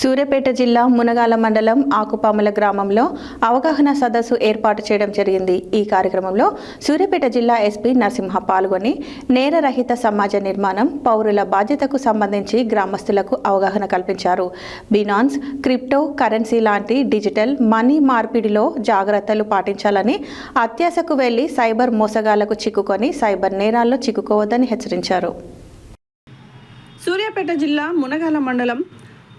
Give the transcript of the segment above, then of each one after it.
సూర్యాపేట జిల్లా మునగాల మండలం ఆకుపాముల గ్రామంలో అవగాహన సదస్సు ఏర్పాటు చేయడం జరిగింది. ఈ కార్యక్రమంలో సూర్యాపేట జిల్లా ఎస్పీ నరసింహ పాల్గొని నేరరహిత సమాజ నిర్మాణం, పౌరుల బాధ్యతకు సంబంధించి గ్రామస్తులకు అవగాహన కల్పించారు. బినాన్స్, క్రిప్టో కరెన్సీ లాంటి డిజిటల్ మనీ మార్పిడిలో జాగ్రత్తలు పాటించాలని, అత్యాశకు వెళ్లి సైబర్ మోసగాళ్లకు చిక్కుకొని సైబర్ నేరాల్లో చిక్కుకోవద్దని హెచ్చరించారు. సూర్యాపేట జిల్లా మునగాల మండలం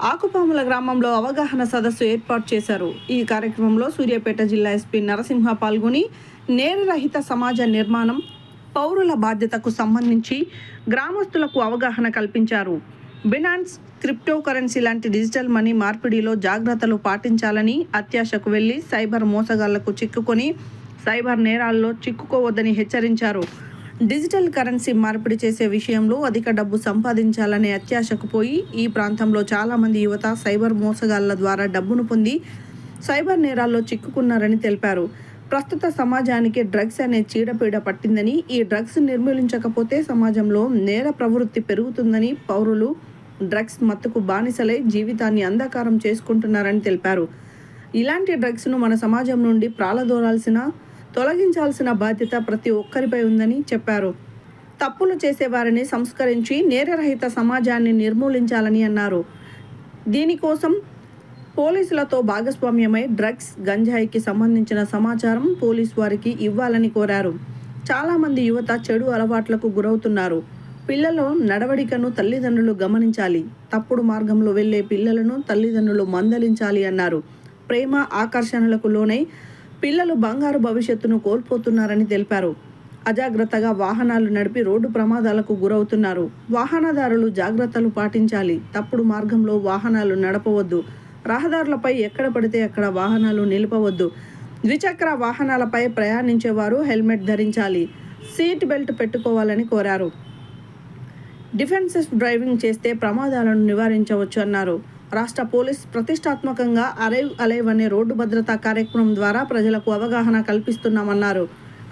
ఆకుపాముల గ్రామంలో అవగాహన సదస్సు ఏర్పాటు చేశారు. ఈ కార్యక్రమంలో సూర్యాపేట జిల్లా ఎస్పీ నరసింహ పాల్గొని నేరరహిత సమాజ నిర్మాణం, పౌరుల బాధ్యతకు సంబంధించి గ్రామస్తులకు అవగాహన కల్పించారు. బినాన్స్, క్రిప్టో కరెన్సీ లాంటి డిజిటల్ మనీ మార్పిడిలో జాగ్రత్తలు పాటించాలని, అత్యాశకు వెళ్లి సైబర్ మోసగాళ్లకు చిక్కుకొని సైబర్ నేరాల్లో చిక్కుకోవద్దని హెచ్చరించారు. డిజిటల్ కరెన్సీ మార్పిడి చేసే విషయంలో అధిక డబ్బు సంపాదించాలనే అత్యాశకు పోయి ఈ ప్రాంతంలో చాలామంది యువత సైబర్ మోసగాళ్ల ద్వారా డబ్బును పొంది సైబర్ నేరాల్లో చిక్కుకున్నారని తెలిపారు. ప్రస్తుత సమాజానికి డ్రగ్స్ అనే చీడపీడ పట్టిందని, ఈ డ్రగ్స్ నిర్మూలించకపోతే సమాజంలో నేర ప్రవృత్తి పెరుగుతుందని, పౌరులు డ్రగ్స్ మత్తుకు బానిసలై జీవితాన్ని అంధకారం చేసుకుంటున్నారని తెలిపారు. ఇలాంటి డ్రగ్స్ను మన సమాజం నుండి తొలగించాల్సిన బాధ్యత ప్రతి ఒక్కరిపై ఉందని చెప్పారు. తప్పులు చేసేవారిని సంస్కరించి నేరరహిత సమాజాన్ని నిర్మూలించాలని అన్నారు. దీనికోసం పోలీసులతో భాగస్వామ్యమై డ్రగ్స్, గంజాయికి సంబంధించిన సమాచారం పోలీసు వారికి ఇవ్వాలని కోరారు. చాలామంది యువత చెడు అలవాట్లకు గురవుతున్నారు. పిల్లల నడవడికను తల్లిదండ్రులు గమనించాలి. తప్పుడు మార్గంలో వెళ్లే పిల్లలను తల్లిదండ్రులు మందలించాలి అన్నారు. ప్రేమ, ఆకర్షణలకు లోనై పిల్లలు బంగారు భవిష్యత్తును కోల్పోతున్నారని తెలిపారు. అజాగ్రత్తగా వాహనాలు నడిపి రోడ్డు ప్రమాదాలకు గురవుతున్నారు. వాహనదారులు జాగ్రత్తలు పాటించాలి. తప్పుడు మార్గంలో వాహనాలు నడపవద్దు. రహదారులపై ఎక్కడ పడితే అక్కడ వాహనాలు నిలపవద్దు. ద్విచక్ర వాహనాలపై ప్రయాణించేవారు హెల్మెట్ ధరించాలి. సీట్ బెల్ట్ పెట్టుకోవాలని కోరారు. డిఫెన్సివ్ డ్రైవింగ్ చేస్తే ప్రమాదాలను నివారించవచ్చు అన్నారు. రాష్ట్ర పోలీస్ ప్రతిష్టాత్మకంగా అరైవ్ అలైవ్ అనే రోడ్డు భద్రతా కార్యక్రమం ద్వారా ప్రజలకు అవగాహన కల్పిస్తున్నామన్నారు.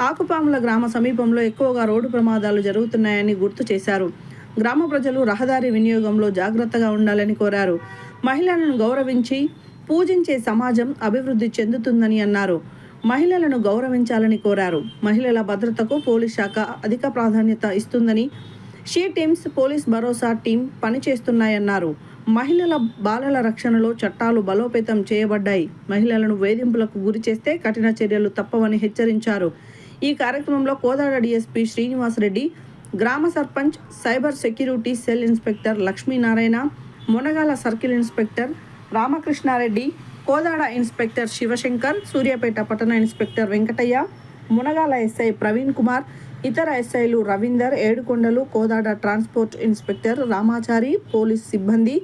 ఆకుపాముల గ్రామ సమీపంలో ఎక్కువగా రోడ్డు ప్రమాదాలు జరుగుతున్నాయని గుర్తు చేశారు. గ్రామ ప్రజలు రహదారి వినియోగంలో జాగ్రత్తగా ఉండాలని కోరారు. మహిళలను గౌరవించి పూజించే సమాజం అభివృద్ధి చెందుతుందని అన్నారు. మహిళలను గౌరవించాలని కోరారు. మహిళల భద్రతకు పోలీస్ శాఖ అధిక ప్రాధాన్యత ఇస్తుందని, she teams, police Bharosa team పనిచేస్తున్నాయన్నారు. మహిళల బాలల రక్షణలో చట్టాలు బలోపేతం చేయబడ్డాయి. మహిళలను వేధింపులకు గురి చేస్తే కఠిన చర్యలు తప్పవని హెచ్చరించారు. ఈ కార్యక్రమంలో కోదాడ డీఎస్పీ శ్రీనివాసరెడ్డి, గ్రామ sarpanch, cyber security cell inspector Lakshminarayana, Munagala circle inspector Ramakrishna Reddy, Kodad inspector Shivashankar, Suryapet పట్టణ ఇన్స్పెక్టర్ వెంకటయ్య, మునగాల ఎస్ఐ ప్రవీణ్ కుమార్, ఇతర ఎస్ఐలు Ravinder, Edukondalu, Kodad transport inspector Ramachari, police సిబ్బంది,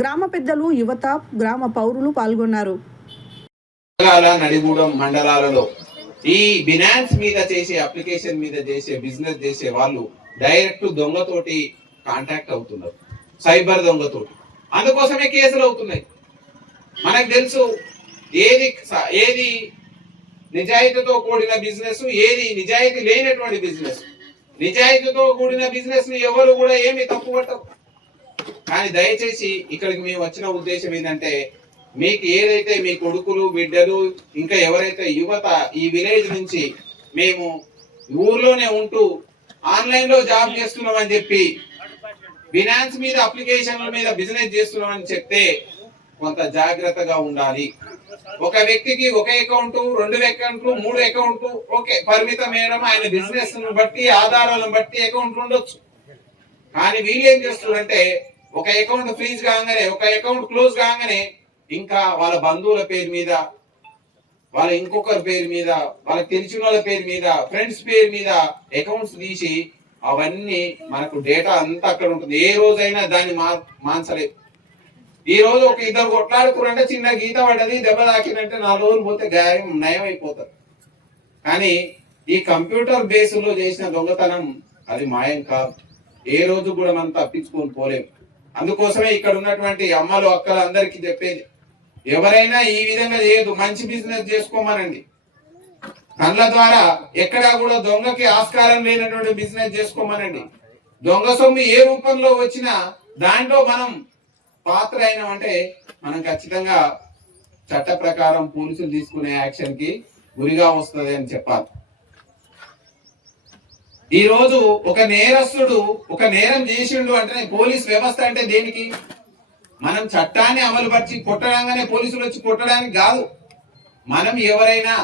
గ్రామ పెద్దలు, యువత, గ్రామ పౌరులు పాల్గొన్నారు. నడిగూడెం మండలాలలో ఈ బినాన్స్ మీద చేసే అప్లికేషన్ మీద చేసే బిజినెస్ చేసే వాళ్ళు డైరెక్ట్ దొంగతోటి కాంటాక్ట్ అవుతున్నారు, సైబర్ దొంగతోటి. అందుకోసమే కేసులు అవుతున్నాయి. మనకు తెలుసు ఏది నిజాయితీతో కూడిన బిజినెస్, ఏది నిజాయితీ లేనటువంటి బిజినెస్. నిజాయితీతో కూడిన బిజినెస్ ని ఎవరు కూడా ఏమి తప్పు పట్టరు. కానీ దయచేసి ఇక్కడికి మేము వచ్చిన ఉద్దేశం ఏంటంటే, మీకు ఏదైతే మీ కొడుకులు, బిడ్డలు, ఇంకా ఎవరైతే యువత ఈ విలేజ్ నుంచి మేము ఊర్లోనే ఉంటూ ఆన్లైన్ లో జాబ్ చేస్తున్నామని చెప్పి, ఫినాన్స్ మీద అప్లికేషన్ల మీద బిజినెస్ చేస్తున్నామని చెప్తే కొంత జాగ్రత్తగా ఉండాలి. ఒక వ్యక్తికి ఒక అకౌంట్, 2 అకౌంట్లు, 3 అకౌంట్లు ఓకే పరిమితమైన ఆయన బిజినెస్ బట్టి, ఆధారాలను బట్టి అకౌంట్లు ఉండొచ్చు. కానీ వీళ్ళు ఏం చేస్తున్నారంటే, ఒక అకౌంట్ ఫ్రీజ్ కాగానే, ఒక అకౌంట్ క్లోజ్ కాగానే ఇంకా వాళ్ళ బంధువుల పేరు మీద, వాళ్ళ ఇంకొకరి పేరు మీద, వాళ్ళకి తెలిసిన వాళ్ళ పేరు మీద, ఫ్రెండ్స్ పేరు మీద అకౌంట్స్ తీసి అవన్నీ మనకు డేటా అంతా అక్కడ ఉంటుంది. ఏ రోజైనా దాన్ని మాన్సలేదు. ఈ రోజు ఒక 2 కొట్లాడుకురంటే చిన్న గీత పడ్డది, దెబ్బ తాకినంటే 4 రోజులు పోతే గాయం నయం అయిపోతారు. కానీ ఈ కంప్యూటర్ బేస్లో చేసిన దొంగతనం అది మాయం కాదు. ఏ రోజు కూడా మనం తప్పించుకొని పోలేము. అందుకోసమే ఇక్కడ ఉన్నటువంటి అమ్మలు, అక్కలు అందరికీ చెప్పేది, ఎవరైనా ఈ విధంగా చేయదు, మంచి బిజినెస్ చేసుకోమనండి. కళ్ళ ద్వారా ఎక్కడా కూడా దొంగకి ఆస్కారం లేనటువంటి బిజినెస్ చేసుకోమనండి. దొంగ సొమ్ము ఏ రూపంలో వచ్చినా దాంట్లో మనం పాత్ర అయినామంటే మనం ఖచ్చితంగా చట్ట ప్రకారం పోలీసులు తీసుకునే యాక్షన్ కి గురిగా వస్తుంది అని చెప్పాలి. ఈ రోజు ఒక నేరస్తుడు ఒక నేరం చేసిండు అంటే పోలీస్ వ్యవస్థ అంటే దేనికి? మనం చట్టాన్ని అమలుపరిచి కొట్టడంగానే పోలీసులు వచ్చి కొట్టడానికి కాదు. మనం ఎవరైనా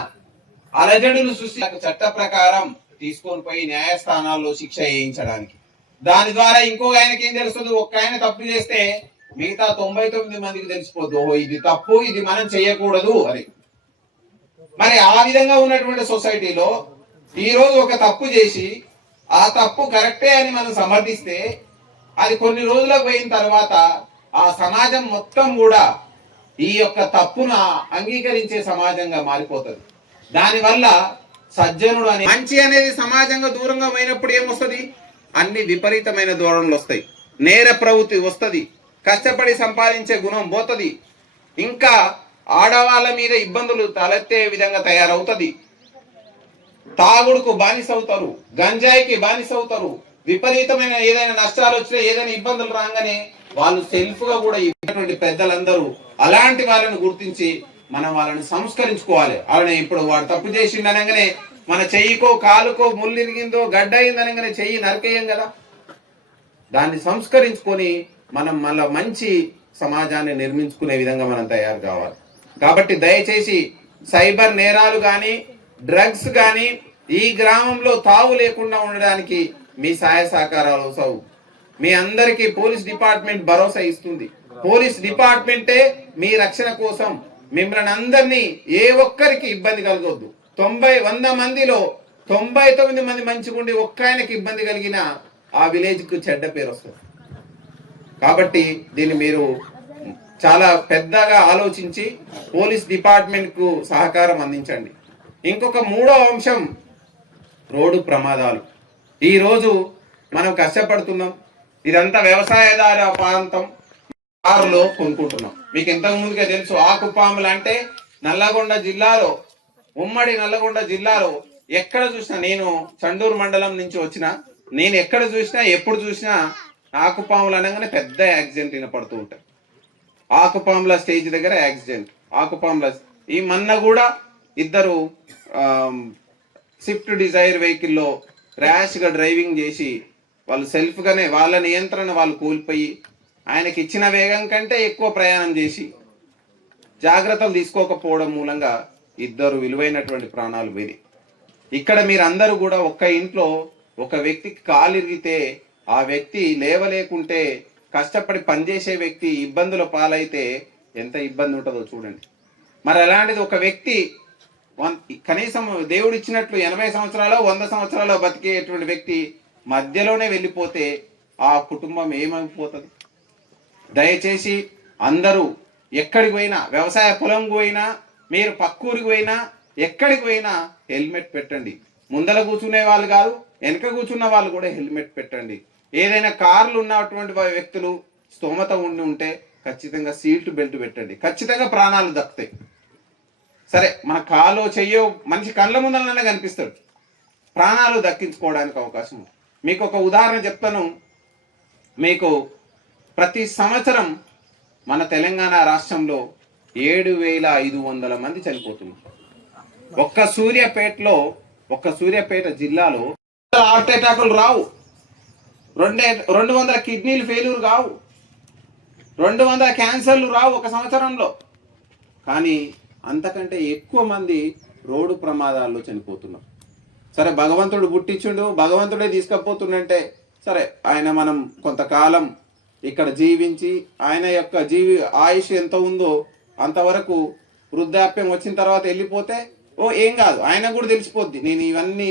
అలజడులు సృష్టి చట్ట ప్రకారం తీసుకొని పోయి న్యాయస్థానాల్లో శిక్ష వేయించడానికి. దాని ద్వారా ఇంకో ఆయనకి ఏం తెలుస్తుంది? ఒక్క ఆయన తప్పు చేస్తే మిగతా 99 మందికి తెలిసిపోద్దు, ఓహో ఇది తప్పు, ఇది మనం చేయకూడదు అని. మరి ఆ విధంగా ఉన్నటువంటి సొసైటీలో ఈ రోజు ఒక తప్పు చేసి ఆ తప్పు కరెక్టే అని మనం సమర్థిస్తే అది కొన్ని రోజులకు పోయిన తర్వాత ఆ సమాజం మొత్తం కూడా ఈ యొక్క తప్పును అంగీకరించే సమాజంగా మారిపోతుంది. దానివల్ల సజ్జనుడు అని మంచి అనేది సమాజంగా దూరంగా పోయినప్పుడు ఏమొస్తుంది? అన్ని విపరీతమైన ధోరణులు వస్తాయి, నేర ప్రవృత్తి వస్తుంది, కష్టపడి సంపాదించే గుణం పోతుంది, ఇంకా ఆడవాళ్ళ మీద ఇబ్బందులు తలెత్తే విధంగా తయారవుతుంది, తాగుడుకు బానిస అవుతారు, గంజాయికి బానిస అవుతారు, విపరీతమైన ఏదైనా నష్టాలు వచ్చినా ఏదైనా ఇబ్బందులు రాగానే వాళ్ళు సెల్ఫ్ గా కూడా ఇటువంటి పెద్దలందరూ అలాంటి వాళ్ళని గుర్తించి మనం వాళ్ళని సంస్కరించుకోవాలి. వాళ్ళని ఇప్పుడు వాడు తప్పు చేసిండు అనగానే మన చెయ్యికో కాలుకో ముళ్ళు ఇరిగిందో గడ్డ అయిందనగానే చెయ్యి నరికేయం కదా. దాన్ని సంస్కరించుకొని మనం మళ్ళీ మంచి సమాజాన్ని నిర్మించుకునే విధంగా మనం తయారు కావాలి. కాబట్టి దయచేసి సైబర్ నేరాలు కానీ డ్రగ్స్ కానీ ఈ గ్రామంలో తావు లేకుండా ఉండడానికి మీ సహాయ సహకారాలు అవసరం. మీ అందరికీ పోలీస్ డిపార్ట్మెంట్ భరోసా ఇస్తుంది. పోలీస్ డిపార్ట్మెంటే మీ రక్షణ కోసం మిమ్మల్ని అందరినీ ఏ ఒక్కరికి ఇబ్బంది కలగొద్దు. 100 మందిలో 99 మంది మంచిగుండి ఒక్క ఆయనకి ఇబ్బంది కలిగిన ఆ విలేజ్ కు చెడ్డ పేరు వస్తుంది. కాబట్టి దీన్ని మీరు చాలా పెద్దగా ఆలోచించి పోలీస్ డిపార్ట్మెంట్ కు సహకారం అందించండి. ఇంకొక 3వ అంశం రోడ్డు ప్రమాదాలు. ఈ రోజు మనం కష్టపడుతున్నాం, ఇదంతా వ్యవసాయదార ప్రాంతం, కారులో కొనుక్కుంటున్నాం. మీకు ఇంతకు ముందుగా తెలుసు ఆకుపాములు అంటే నల్లగొండ జిల్లాలో, ఉమ్మడి నల్లగొండ జిల్లాలో ఎక్కడ చూసినా, నేను చండూరు మండలం నుంచి వచ్చిన, నేను ఎక్కడ చూసినా ఎప్పుడు చూసినా ఆకుపాములు అనగానే పెద్ద యాక్సిడెంట్ వినపడుతూ ఉంటాయి. ఆకుపాముల స్టేజ్ దగ్గర యాక్సిడెంట్, ఆకుపాముల ఈ మొన్న కూడా ఇద్దరు స్విఫ్ట్ డిజైర్ వెహికల్లో ర్యాష్ గా డ్రైవింగ్ చేసి వాళ్ళు సెల్ఫ్ గానే వాళ్ళ నియంత్రణ వాళ్ళు కోల్పోయి ఆయనకి ఇచ్చిన వేగం కంటే ఎక్కువ ప్రయాణం చేసి జాగ్రత్తలు తీసుకోకపోవడం మూలంగా ఇద్దరు విలువైనటువంటి ప్రాణాలు పోయి. ఇక్కడ మీరందరూ కూడా ఒక్క ఇంట్లో ఒక వ్యక్తికి కాలు ఇరిగితే ఆ వ్యక్తి లేవలేకుంటే కష్టపడి పనిచేసే వ్యక్తి ఇబ్బందుల పాలైతే ఎంత ఇబ్బంది ఉంటుందో చూడండి. మరి అలాంటిది ఒక వ్యక్తి కనీసం దేవుడు ఇచ్చినట్లు 80 సంవత్సరాలు 100 సంవత్సరాలు బతికేటువంటి వ్యక్తి మధ్యలోనే వెళ్ళిపోతే ఆ కుటుంబం ఏమైపోతుంది? దయచేసి అందరూ ఎక్కడికి పోయినా, వ్యవసాయ పొలం పోయినా, మీరు పక్కూరికి పోయినా, ఎక్కడికి పోయినా హెల్మెట్ పెట్టండి. ముందర కూర్చునే వాళ్ళు కాదు, వెనక కూర్చున్న వాళ్ళు కూడా హెల్మెట్ పెట్టండి. ఏదైనా కార్లు ఉన్నటువంటి వ్యక్తులు స్తోమత ఉంటే ఖచ్చితంగా సీట్ బెల్ట్ పెట్టండి. ఖచ్చితంగా ప్రాణాలు దక్కుతాయి. సరే, మన కాలో చెయ్యో మనిషి కళ్ళ ముందరనే కనిపిస్తాడు, ప్రాణాలు దక్కించుకోవడానికి అవకాశం ఉంది. మీకు ఒక ఉదాహరణ చెప్తాను. మీకు ప్రతి సంవత్సరం మన తెలంగాణ రాష్ట్రంలో 7,500 మంది చనిపోతున్నారు. ఒక్క సూర్యాపేట జిల్లాలో హార్ట్ అటాకులు రావు, 200 కిడ్నీలు ఫెయిల్యూర్ కావు, 200 క్యాన్సర్లు రావు ఒక సంవత్సరంలో. కానీ అంతకంటే ఎక్కువ మంది రోడ్డు ప్రమాదాల్లో చనిపోతున్నారు. సరే, భగవంతుడు పుట్టించుండు, భగవంతుడే తీసుకపోతుండంటే సరే, ఆయన మనం కొంతకాలం ఇక్కడ జీవించి ఆయన యొక్క ఆయుష్ ఎంత ఉందో అంతవరకు వృద్ధాప్యం వచ్చిన తర్వాత వెళ్ళిపోతే ఏం కాదు, ఆయన కూడా తెలిసిపోద్ది నేను ఇవన్నీ